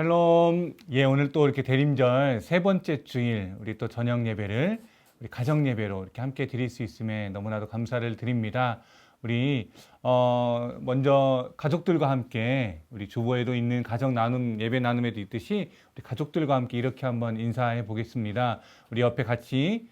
샬롬. 예, 오늘 또 이렇게 대림절 세 번째 주일, 우리 또 저녁 예배를 우리 가정 예배로 이렇게 함께 드릴 수 있음에 너무나도 감사를 드립니다. 우리 먼저 가족들과 함께 우리 주보에도 있는 가정 나눔 예배 나눔에도 있듯이 우리 가족들과 함께 이렇게 한번 인사해 보겠습니다. 우리 옆에 같이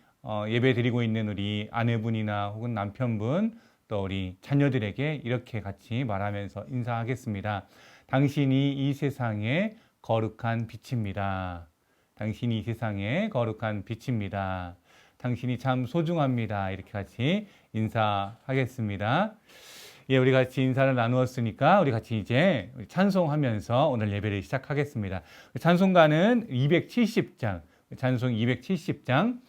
예배 드리고 있는 우리 아내분이나 혹은 남편분 또 우리 자녀들에게 이렇게 같이 말하면서 인사하겠습니다. 당신이 이 세상의 거룩한 빛입니다. 당신이 이 세상의 거룩한 빛입니다. 당신이 참 소중합니다. 이렇게 같이 인사하겠습니다. 예, 우리 같이 인사를 나누었으니까 우리 같이 이제 찬송하면서 오늘 예배를 시작하겠습니다. 찬송가는 270장, 찬송 270장,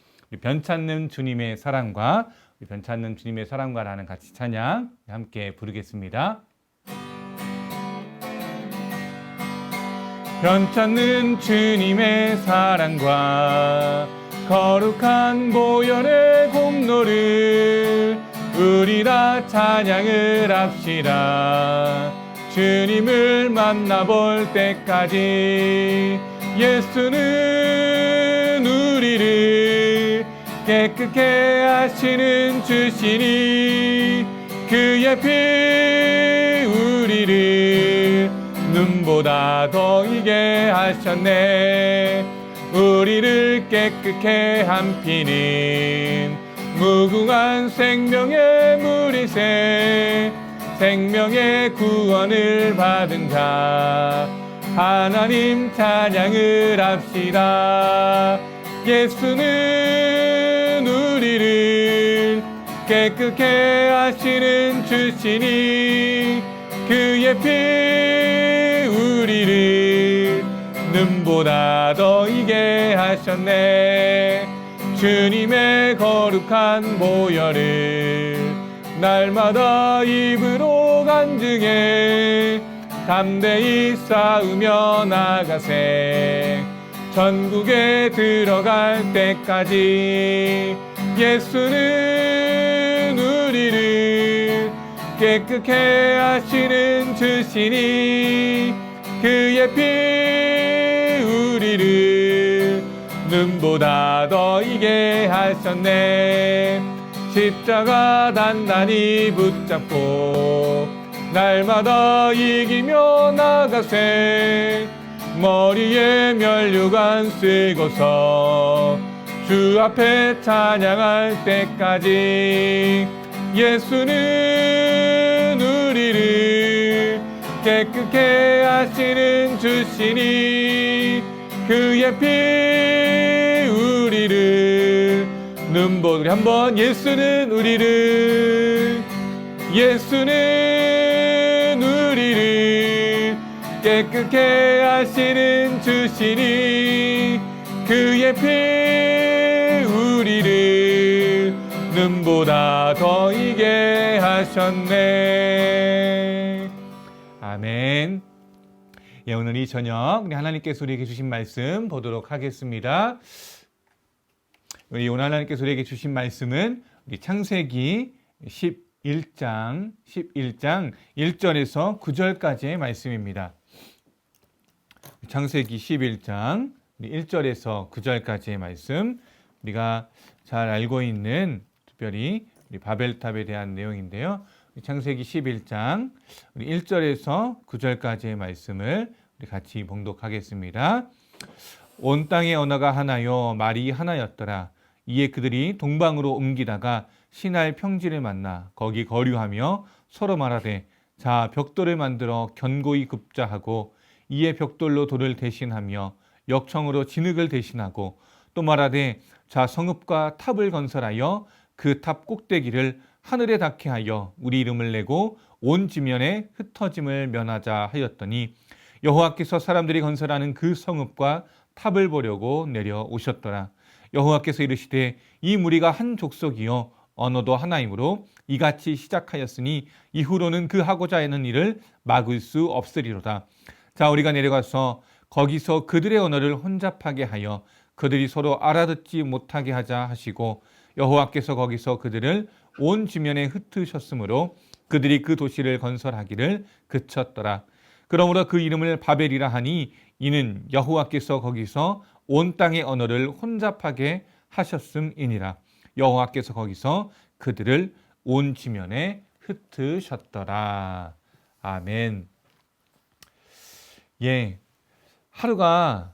변찮는 주님의 사랑과 변찮는 주님의 사랑과라는 같이 찬양 함께 부르겠습니다. 변찮는 주님의 사랑과 거룩한 보혈의 공로를 우리 다 찬양을 합시다. 주님을 만나볼 때까지 예수는 우리를 깨끗게 하시는 주시니 그의 피 우리를 눈보다 더 이게 하셨네. 우리를 깨끗게 한 피는 무궁한 생명의 물이세. 생명의 구원을 받은 자 하나님 찬양을 합시다. 예수는 우리를 깨끗게 하시는 주시니 그의 피 우리를 눈보다 더 이게 하셨네. 주님의 거룩한 보혈을 날마다 입으로 간증해 담대히 쌓으며 나가세. 전국에 들어갈 때까지 예수는 우리를 깨끗게 하시는 주시니 그의 피 우리를 눈보다 더 이게 하셨네. 십자가 단단히 붙잡고 날마다 이기며 나가세. 머리에 면류관 쓰고서 주 앞에 찬양할 때까지 예수는 우리를 깨끗게 하시는 주시니 그의 피 우리를 눈보다 우리 한번 예수는 우리를 깨끗게 하시는 주시니 그의 피 우리를 눈보다 더 이게 하셨네. 아멘. 예, 오늘 이 저녁 우리 하나님께서 우리에게 주신 말씀 보도록 하겠습니다. 우리 오늘 하나님께서 우리에게 주신 말씀은 우리 창세기 11장 1절에서 9절까지의 말씀입니다. 창세기 11장 1절에서 9절까지의 말씀, 우리가 잘 알고 있는 특별히 우리 바벨탑에 대한 내용인데요. 창세기 11장 1절에서 9절까지의 말씀을 우리 같이 봉독하겠습니다. 온 땅의 언어가 하나요 말이 하나였더라. 이에 그들이 동방으로 옮기다가 신할 평지를 만나 거기 거류하며 서로 말하되 자 벽돌을 만들어 견고히 굽자하고 이에 벽돌로 돌을 대신하며 역청으로 진흙을 대신하고 또 말하되 자 성읍과 탑을 건설하여 그 탑 꼭대기를 하늘에 닿게 하여 우리 이름을 내고 온 지면에 흩어짐을 면하자 하였더니 여호와께서 사람들이 건설하는 그 성읍과 탑을 보려고 내려오셨더라. 여호와께서 이르시되 이 무리가 한 족속이요 언어도 하나이므로 이같이 시작하였으니 이후로는 그 하고자 하는 일을 막을 수 없으리로다. 자 우리가 내려가서 거기서 그들의 언어를 혼잡하게 하여 그들이 서로 알아듣지 못하게 하자 하시고 여호와께서 거기서 그들을 온 지면에 흩으셨으므로 그들이 그 도시를 건설하기를 그쳤더라. 그러므로 그 이름을 바벨이라 하니 이는 여호와께서 거기서 온 땅의 언어를 혼잡하게 하셨음이니라. 여호와께서 거기서 그들을 온 지면에 흩으셨더라. 아멘. 예, 하루가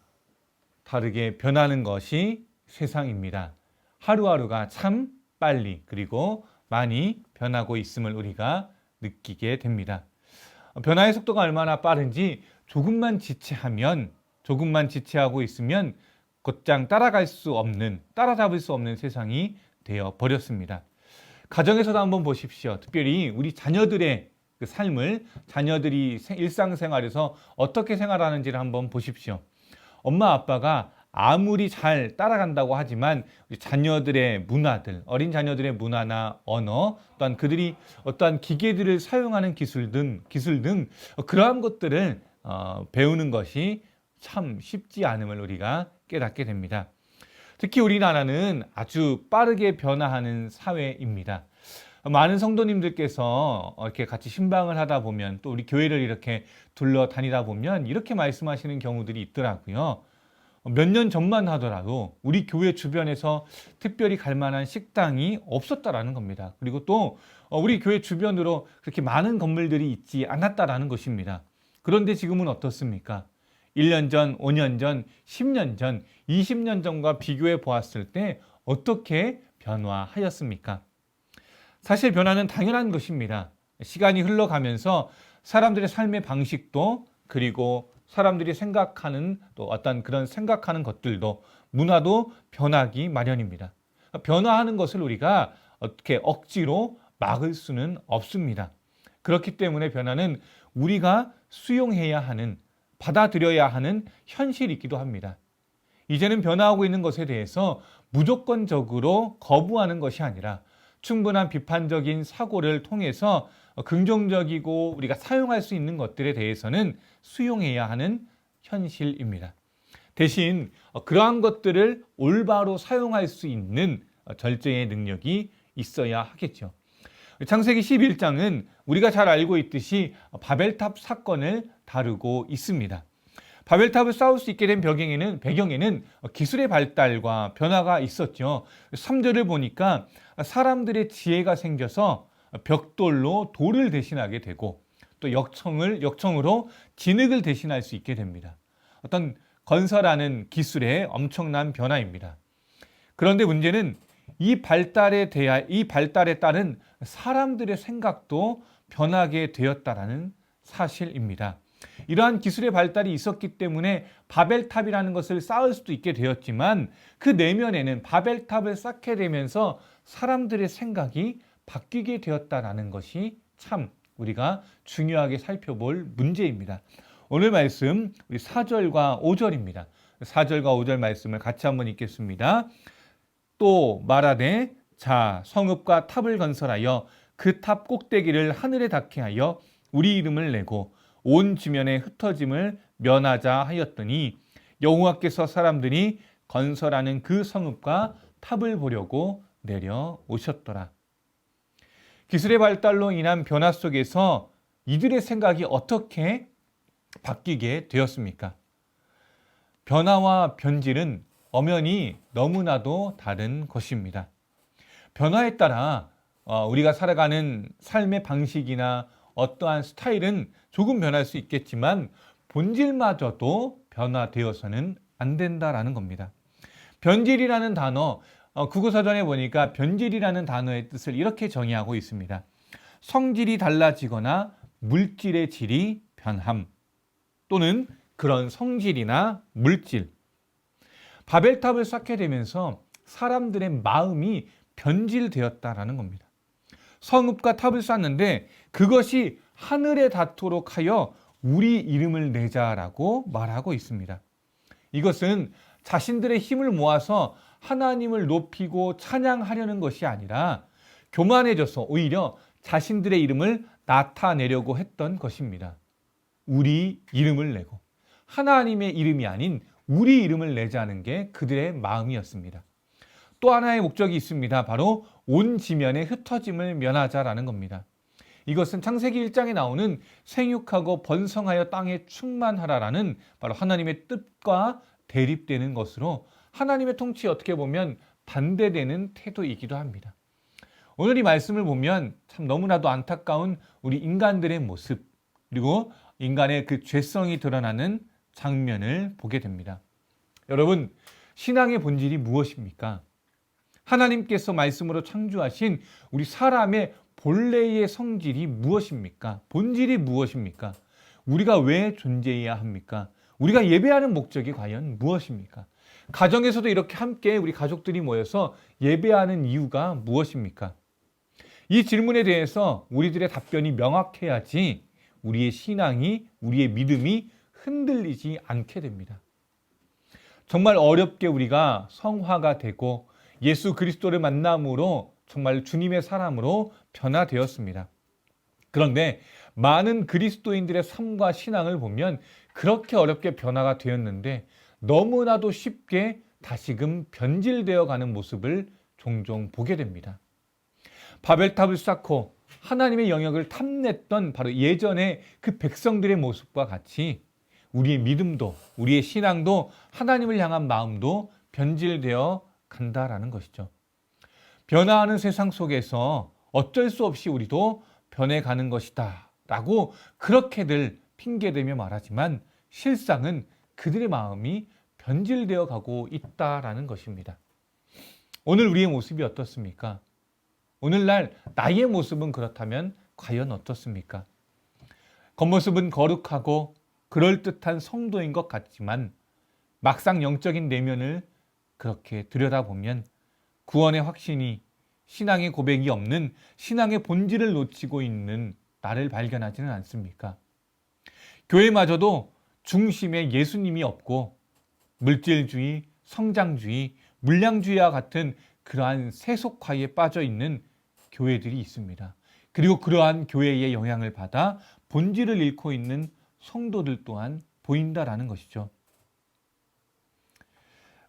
다르게 변하는 것이 세상입니다. 하루하루가 참 빨리 그리고 많이 변하고 있음을 우리가 느끼게 됩니다. 변화의 속도가 얼마나 빠른지 조금만 지체하고 있으면 곧장 따라잡을 수 없는 세상이 되어 버렸습니다. 가정에서도 한번 보십시오. 특별히 우리 자녀들의 그 삶을, 자녀들이 일상생활에서 어떻게 생활하는지를 한번 보십시오. 엄마 아빠가 아무리 잘 따라간다고 하지만 우리 자녀들의 문화들, 어린 자녀들의 문화나 언어, 또한 그들이 어떠한 기계들을 사용하는 기술 등 그러한 것들을 배우는 것이 참 쉽지 않음을 우리가 깨닫게 됩니다. 특히 우리나라는 아주 빠르게 변화하는 사회입니다. 많은 성도님들께서 이렇게 같이 신방을 하다 보면, 또 우리 교회를 이렇게 둘러다니다 보면 이렇게 말씀하시는 경우들이 있더라고요. 몇 년 전만 하더라도 우리 교회 주변에서 특별히 갈 만한 식당이 없었다라는 겁니다. 그리고 또 우리 교회 주변으로 그렇게 많은 건물들이 있지 않았다라는 것입니다. 그런데 지금은 어떻습니까? 1년 전, 5년 전, 10년 전, 20년 전과 비교해 보았을 때 어떻게 변화하였습니까? 사실 변화는 당연한 것입니다. 시간이 흘러가면서 사람들의 삶의 방식도, 그리고 사람들이 생각하는 또 어떤 그런 생각하는 것들도, 문화도 변하기 마련입니다. 변화하는 것을 우리가 어떻게 억지로 막을 수는 없습니다. 그렇기 때문에 변화는 우리가 수용해야 하는, 받아들여야 하는 현실이기도 합니다. 이제는 변화하고 있는 것에 대해서 무조건적으로 거부하는 것이 아니라 충분한 비판적인 사고를 통해서 긍정적이고 우리가 사용할 수 있는 것들에 대해서는 수용해야 하는 현실입니다. 대신 그러한 것들을 올바로 사용할 수 있는 절제의 능력이 있어야 하겠죠. 창세기 11장은 우리가 잘 알고 있듯이 바벨탑 사건을 다루고 있습니다. 바벨탑을 쌓을 수 있게 된 배경에는 기술의 발달과 변화가 있었죠. 3절을 보니까 사람들의 지혜가 생겨서 벽돌로 돌을 대신하게 되고, 또 역청으로 진흙을 대신할 수 있게 됩니다. 어떤 건설하는 기술의 엄청난 변화입니다. 그런데 문제는 이 발달에 따른 사람들의 생각도 변하게 되었다라는 사실입니다. 이러한 기술의 발달이 있었기 때문에 바벨탑이라는 것을 쌓을 수도 있게 되었지만, 그 내면에는 바벨탑을 쌓게 되면서 사람들의 생각이 바뀌게 되었다라는 것이 참 우리가 중요하게 살펴볼 문제입니다. 오늘 말씀 우리 4절과 5절입니다. 4절과 5절 말씀을 같이 한번 읽겠습니다. 또 말하되 자 성읍과 탑을 건설하여 그 탑 꼭대기를 하늘에 닿게 하여 우리 이름을 내고 온 지면에 흩어짐을 면하자 하였더니 여호와께서 사람들이 건설하는 그 성읍과 탑을 보려고 내려오셨더라. 기술의 발달로 인한 변화 속에서 이들의 생각이 어떻게 바뀌게 되었습니까? 변화와 변질은 엄연히 너무나도 다른 것입니다. 변화에 따라 우리가 살아가는 삶의 방식이나 어떠한 스타일은 조금 변할 수 있겠지만 본질마저도 변화되어서는 안 된다라는 겁니다. 변질이라는 단어, 국어사전에 보니까 변질이라는 단어의 뜻을 이렇게 정의하고 있습니다. 성질이 달라지거나 물질의 질이 변함, 또는 그런 성질이나 물질. 바벨탑을 쌓게 되면서 사람들의 마음이 변질되었다라는 겁니다. 성읍과 탑을 쌓는데 그것이 하늘에 닿도록 하여 우리 이름을 내자라고 말하고 있습니다. 이것은 자신들의 힘을 모아서 하나님을 높이고 찬양하려는 것이 아니라 교만해져서 오히려 자신들의 이름을 나타내려고 했던 것입니다. 우리 이름을 내고 하나님의 이름이 아닌 우리 이름을 내자는 게 그들의 마음이었습니다. 또 하나의 목적이 있습니다. 바로 온 지면의 흩어짐을 면하자라는 겁니다. 이것은 창세기 1장에 나오는 생육하고 번성하여 땅에 충만하라라는 바로 하나님의 뜻과 대립되는 것으로 하나님의 통치에 어떻게 보면 반대되는 태도이기도 합니다. 오늘 이 말씀을 보면 참 너무나도 안타까운 우리 인간들의 모습, 그리고 인간의 그 죄성이 드러나는 장면을 보게 됩니다. 여러분, 신앙의 본질이 무엇입니까? 하나님께서 말씀으로 창조하신 우리 사람의 본래의 성질이 무엇입니까? 본질이 무엇입니까? 우리가 왜 존재해야 합니까? 우리가 예배하는 목적이 과연 무엇입니까? 가정에서도 이렇게 함께 우리 가족들이 모여서 예배하는 이유가 무엇입니까? 이 질문에 대해서 우리들의 답변이 명확해야지 우리의 신앙이, 우리의 믿음이 흔들리지 않게 됩니다. 정말 어렵게 우리가 성화가 되고 예수 그리스도를 만남으로 정말 주님의 사람으로 변화되었습니다. 그런데 많은 그리스도인들의 삶과 신앙을 보면 그렇게 어렵게 변화가 되었는데 너무나도 쉽게 다시금 변질되어 가는 모습을 종종 보게 됩니다. 바벨탑을 쌓고 하나님의 영역을 탐냈던 바로 예전의 그 백성들의 모습과 같이 우리의 믿음도, 우리의 신앙도, 하나님을 향한 마음도 변질되어 간다라는 것이죠. 변화하는 세상 속에서 어쩔 수 없이 우리도 변해가는 것이다 라고 그렇게들 핑계대며 말하지만 실상은 그들의 마음이 변질되어 가고 있다라는 것입니다. 오늘 우리의 모습이 어떻습니까? 오늘날 나의 모습은 그렇다면 과연 어떻습니까? 겉모습은 거룩하고 그럴듯한 성도인 것 같지만 막상 영적인 내면을 그렇게 들여다보면 구원의 확신이, 신앙의 고백이 없는 신앙의 본질을 놓치고 있는 나를 발견하지는 않습니까? 교회마저도 중심에 예수님이 없고 물질주의, 성장주의, 물량주의와 같은 그러한 세속화에 빠져 있는 교회들이 있습니다. 그리고 그러한 교회의 영향을 받아 본질을 잃고 있는 성도들 또한 보인다라는 것이죠.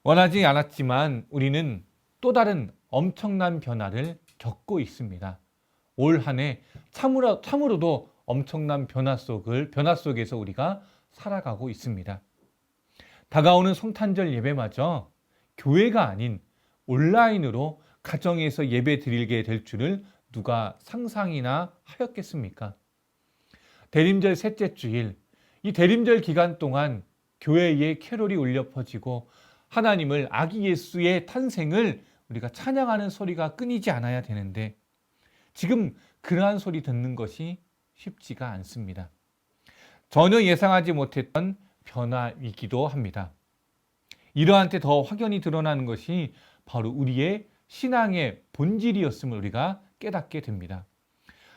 원하지 않았지만 우리는 또 다른 엄청난 변화를 겪고 있습니다. 올 한 해 참으로도 엄청난 변화 속에서 우리가 살아가고 있습니다. 다가오는 성탄절 예배마저 교회가 아닌 온라인으로 가정에서 예배 드리게 될 줄을 누가 상상이나 하였겠습니까? 대림절 셋째 주일, 이 대림절 기간 동안 교회에 캐롤이 울려 퍼지고 하나님을, 아기 예수의 탄생을 우리가 찬양하는 소리가 끊이지 않아야 되는데 지금 그러한 소리 듣는 것이 쉽지가 않습니다. 전혀 예상하지 못했던 변화이기도 합니다. 이러한 때 더 확연히 드러나는 것이 바로 우리의 신앙의 본질이었음을 우리가 깨닫게 됩니다.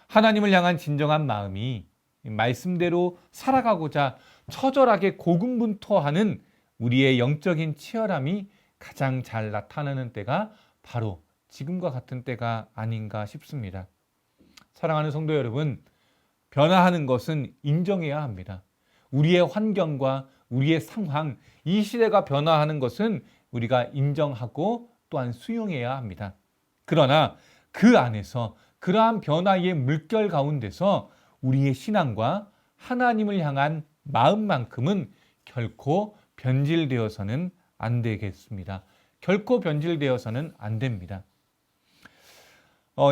하나님을 향한 진정한 마음이 말씀대로 살아가고자 처절하게 고군분투하는 우리의 영적인 치열함이 가장 잘 나타나는 때가 바로 지금과 같은 때가 아닌가 싶습니다. 사랑하는 성도 여러분, 변화하는 것은 인정해야 합니다. 우리의 환경과 우리의 상황, 이 시대가 변화하는 것은 우리가 인정하고 또한 수용해야 합니다. 그러나 그 안에서 그러한 변화의 물결 가운데서 우리의 신앙과 하나님을 향한 마음만큼은 결코 변질되어서는 안 되겠습니다. 결코 변질되어서는 안 됩니다.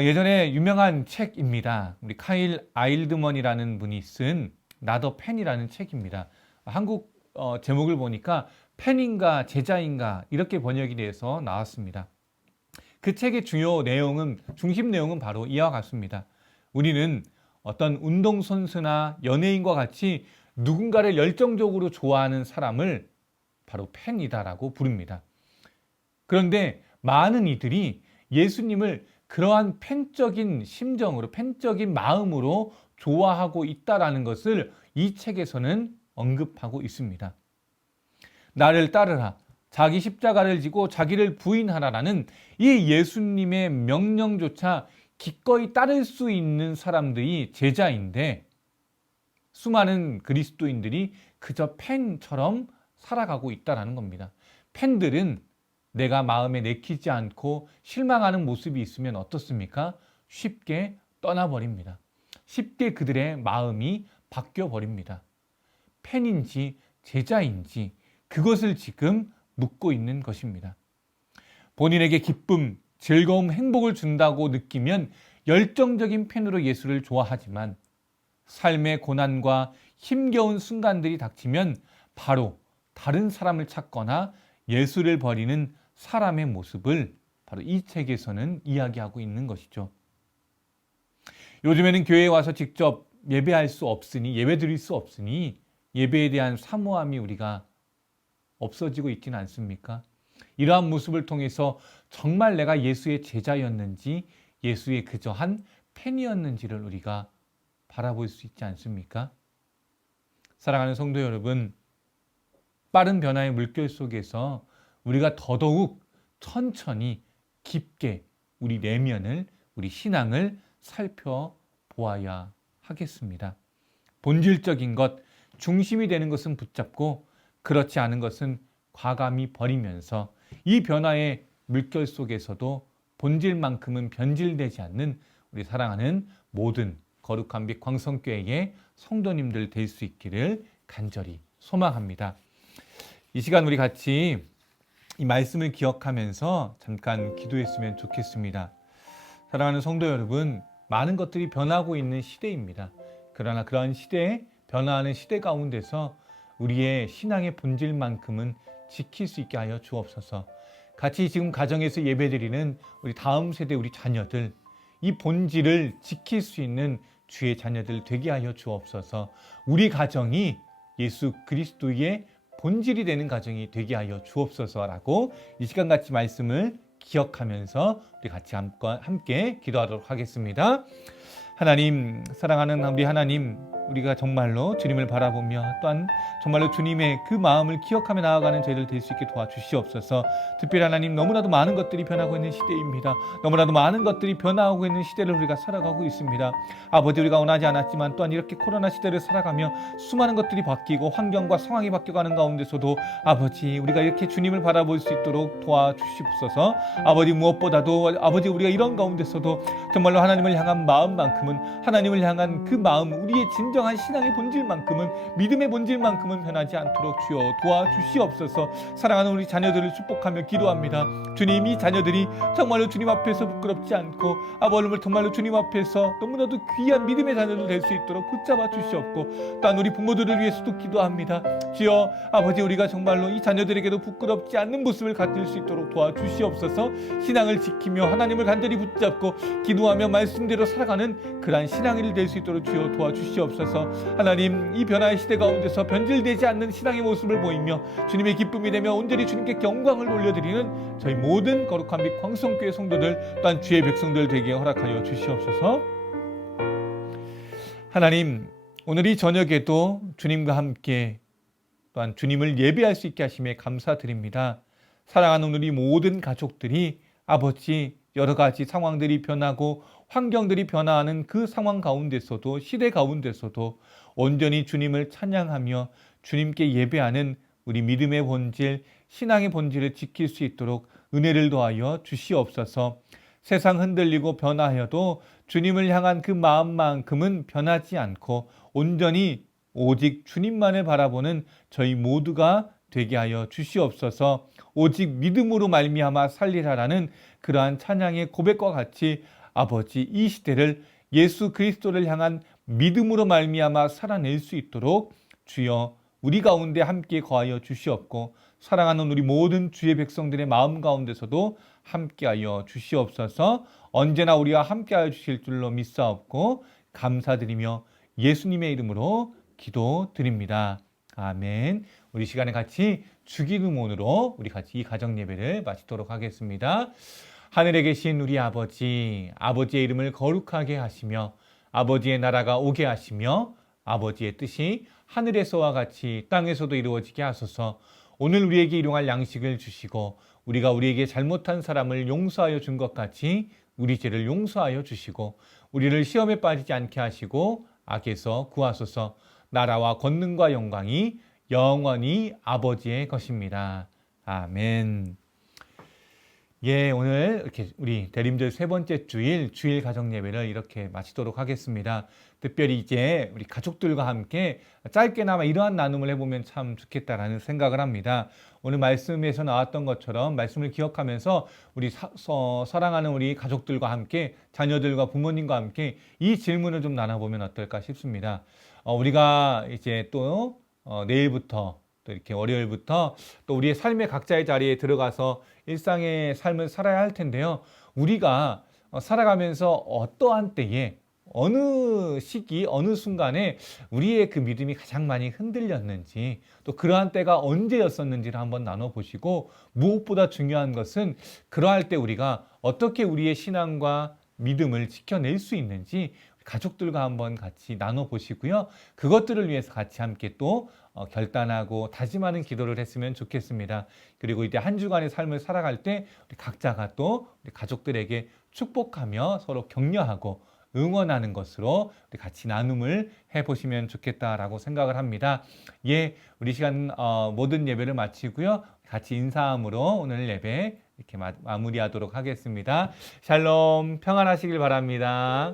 예전에 유명한 책입니다. 우리 카일 아일드먼이라는 분이 쓴 나더 팬이라는 책입니다. 한국 제목을 보니까 팬인가 제자인가 이렇게 번역이 돼서 나왔습니다. 그 책의 중심 내용은 바로 이와 같습니다. 우리는 어떤 운동선수나 연예인과 같이 누군가를 열정적으로 좋아하는 사람을 바로 팬이다라고 부릅니다. 그런데 많은 이들이 예수님을 그러한 팬적인 심정으로, 팬적인 마음으로 좋아하고 있다라는 것을 이 책에서는 언급하고 있습니다. 나를 따르라, 자기 십자가를 지고 자기를 부인하라라는 이 예수님의 명령조차 기꺼이 따를 수 있는 사람들이 제자인데 수많은 그리스도인들이 그저 팬처럼 살아가고 있다는 겁니다. 팬들은 내가 마음에 내키지 않고 실망하는 모습이 있으면 어떻습니까? 쉽게 떠나버립니다. 쉽게 그들의 마음이 바뀌어 버립니다. 팬인지 제자인지 그것을 지금 묻고 있는 것입니다. 본인에게 기쁨, 즐거움, 행복을 준다고 느끼면 열정적인 팬으로 예수를 좋아하지만 삶의 고난과 힘겨운 순간들이 닥치면 바로 다른 사람을 찾거나 예수를 버리는 사람의 모습을 바로 이 책에서는 이야기하고 있는 것이죠. 요즘에는 교회에 와서 직접 예배할 수 없으니, 예배 드릴 수 없으니 예배에 대한 사모함이 우리가 없어지고 있지는 않습니까? 이러한 모습을 통해서 정말 내가 예수의 제자였는지, 예수의 그저 한 팬이었는지를 우리가 바라볼 수 있지 않습니까? 사랑하는 성도 여러분, 빠른 변화의 물결 속에서 우리가 더더욱 천천히 깊게 우리 내면을, 우리 신앙을 살펴보아야 하겠습니다. 본질적인 것, 중심이 되는 것은 붙잡고 그렇지 않은 것은 과감히 버리면서 이 변화의 물결 속에서도 본질만큼은 변질되지 않는 우리 사랑하는 모든 거룩한 빛 광성교회의 성도님들 될 수 있기를 간절히 소망합니다. 이 시간 우리 같이 이 말씀을 기억하면서 잠깐 기도했으면 좋겠습니다. 사랑하는 성도 여러분, 많은 것들이 변하고 있는 시대입니다. 그러나 그러한 시대에 변화하는 시대 가운데서 우리의 신앙의 본질만큼은 지킬 수 있게 하여 주옵소서. 같이 지금 가정에서 예배드리는 우리 다음 세대 우리 자녀들, 이 본질을 지킬 수 있는 주의 자녀들 되게 하여 주옵소서. 우리 가정이 예수 그리스도의 본질이 되는 가정이 되게 하여 주옵소서라고 이 시간 같이 말씀을 기억하면서 우리 같이 함께 기도하도록 하겠습니다. 하나님, 사랑하는 우리 하나님, 우리가 정말로 주님을 바라보며 또한 정말로 주님의 그 마음을 기억하며 나아가는 저희들 될 수 있게 도와주시옵소서. 특별히 하나님, 너무나도 많은 것들이 변하고 있는 시대입니다. 너무나도 많은 것들이 변화하고 있는 시대를 우리가 살아가고 있습니다. 아버지, 우리가 원하지 않았지만 또한 이렇게 코로나 시대를 살아가며 수많은 것들이 바뀌고 환경과 상황이 바뀌어가는 가운데서도 아버지, 우리가 이렇게 주님을 바라볼 수 있도록 도와주시옵소서. 아버지, 무엇보다도 아버지, 우리가 이런 가운데서도 정말로 하나님을 향한 마음만큼은, 하나님을 향한 그 마음, 우리의 진정한 신앙의 본질만큼은, 믿음의 본질만큼은 변하지 않도록 주여 도와주시옵소서. 사랑하는 우리 자녀들을 축복하며 기도합니다. 주님, 이 자녀들이 정말로 주님 앞에서 부끄럽지 않고 아버지 정말로 주님 앞에서 너무나도 귀한 믿음의 자녀들 될 수 있도록 붙잡아 주시옵고, 또한 우리 부모들을 위해서도 기도합니다. 주여 아버지, 우리가 정말로 이 자녀들에게도 부끄럽지 않는 모습을 갖을 수 있도록 도와주시옵소서. 신앙을 지키며 하나님을 간절히 붙잡고 기도하며 말씀대로 살아가는 그러한 신앙이 될 수 있도록 주여 도와주시옵소서. 하나님, 이 변화의 시대 가운데서 변질되지 않는 신앙의 모습을 보이며 주님의 기쁨이 되며 온전히 주님께 영광을 올려드리는 저희 모든 거룩한 빛 광성교회 성도들, 또한 주의 백성들 되게 허락하여 주시옵소서. 하나님, 오늘 이 저녁에도 주님과 함께 또한 주님을 예배할 수 있게 하심에 감사드립니다. 사랑하는 우리 모든 가족들이 아버지, 여러 가지 상황들이 변하고 환경들이 변화하는 그 상황 가운데서도, 시대 가운데서도 온전히 주님을 찬양하며 주님께 예배하는 우리 믿음의 본질, 신앙의 본질을 지킬 수 있도록 은혜를 더하여 주시옵소서. 세상 흔들리고 변화하여도 주님을 향한 그 마음만큼은 변하지 않고 온전히 오직 주님만을 바라보는 저희 모두가 되게 하여 주시옵소서. 오직 믿음으로 말미암아 살리라라는 그러한 찬양의 고백과 같이 아버지, 이 시대를 예수 그리스도를 향한 믿음으로 말미암아 살아낼 수 있도록 주여 우리 가운데 함께 거하여 주시옵고, 사랑하는 우리 모든 주의 백성들의 마음 가운데서도 함께하여 주시옵소서. 언제나 우리와 함께하여 주실 줄로 믿사옵고 감사드리며 예수님의 이름으로 기도드립니다. 아멘. 우리 시간에 같이 주기도문으로 우리 같이 이 가정 예배를 마치도록 하겠습니다. 하늘에 계신 우리 아버지, 아버지의 이름을 거룩하게 하시며 아버지의 나라가 오게 하시며 아버지의 뜻이 하늘에서와 같이 땅에서도 이루어지게 하소서. 오늘 우리에게 일용할 양식을 주시고 우리가 우리에게 잘못한 사람을 용서하여 준 것 같이 우리 죄를 용서하여 주시고 우리를 시험에 빠지지 않게 하시고 악에서 구하소서. 나라와 권능과 영광이 영원히 아버지의 것입니다. 아멘. 예, 오늘 이렇게 우리 대림절 세 번째 주일 가정 예배를 이렇게 마치도록 하겠습니다. 특별히 이제 우리 가족들과 함께 짧게나마 이러한 나눔을 해보면 참 좋겠다라는 생각을 합니다. 오늘 말씀에서 나왔던 것처럼 말씀을 기억하면서 우리 사랑하는 우리 가족들과 함께 자녀들과 부모님과 함께 이 질문을 좀 나눠보면 어떨까 싶습니다. 우리가 이제 또 내일부터 또 이렇게 월요일부터 또 우리의 삶의 각자의 자리에 들어가서 일상의 삶을 살아야 할 텐데요. 우리가 살아가면서 어떠한 때에 어느 시기, 어느 순간에 우리의 그 믿음이 가장 많이 흔들렸는지 또 그러한 때가 언제였었는지를 한번 나눠보시고 무엇보다 중요한 것은 그러할 때 우리가 어떻게 우리의 신앙과 믿음을 지켜낼 수 있는지 가족들과 한번 같이 나눠보시고요. 그것들을 위해서 같이 함께 또 결단하고 다짐하는 기도를 했으면 좋겠습니다. 그리고 이제 한 주간의 삶을 살아갈 때 우리 각자가 또 우리 가족들에게 축복하며 서로 격려하고 응원하는 것으로 우리 같이 나눔을 해보시면 좋겠다라고 생각을 합니다. 예, 우리 시간 모든 예배를 마치고요. 같이 인사함으로 오늘 예배 이렇게 마무리하도록 하겠습니다. 샬롬, 평안하시길 바랍니다.